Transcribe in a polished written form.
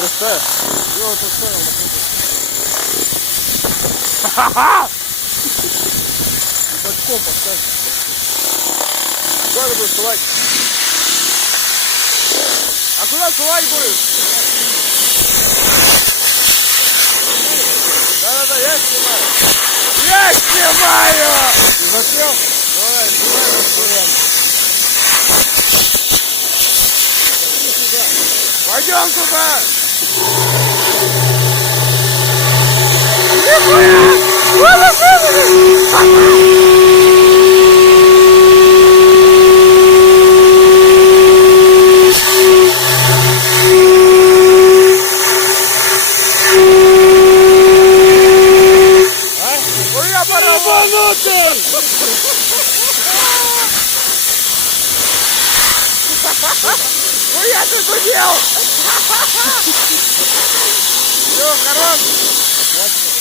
Христе. Його тут все на ха-ха-ха! Бачком поставь. Куда ты будешь сувать? А куда сувать будешь? Да-да-да, я снимаю. Я снимаю! Ты заснял? Давай, снимай. Пойдем туда! Хуя барабанутый! Хуя ты гудел! Все, хорош!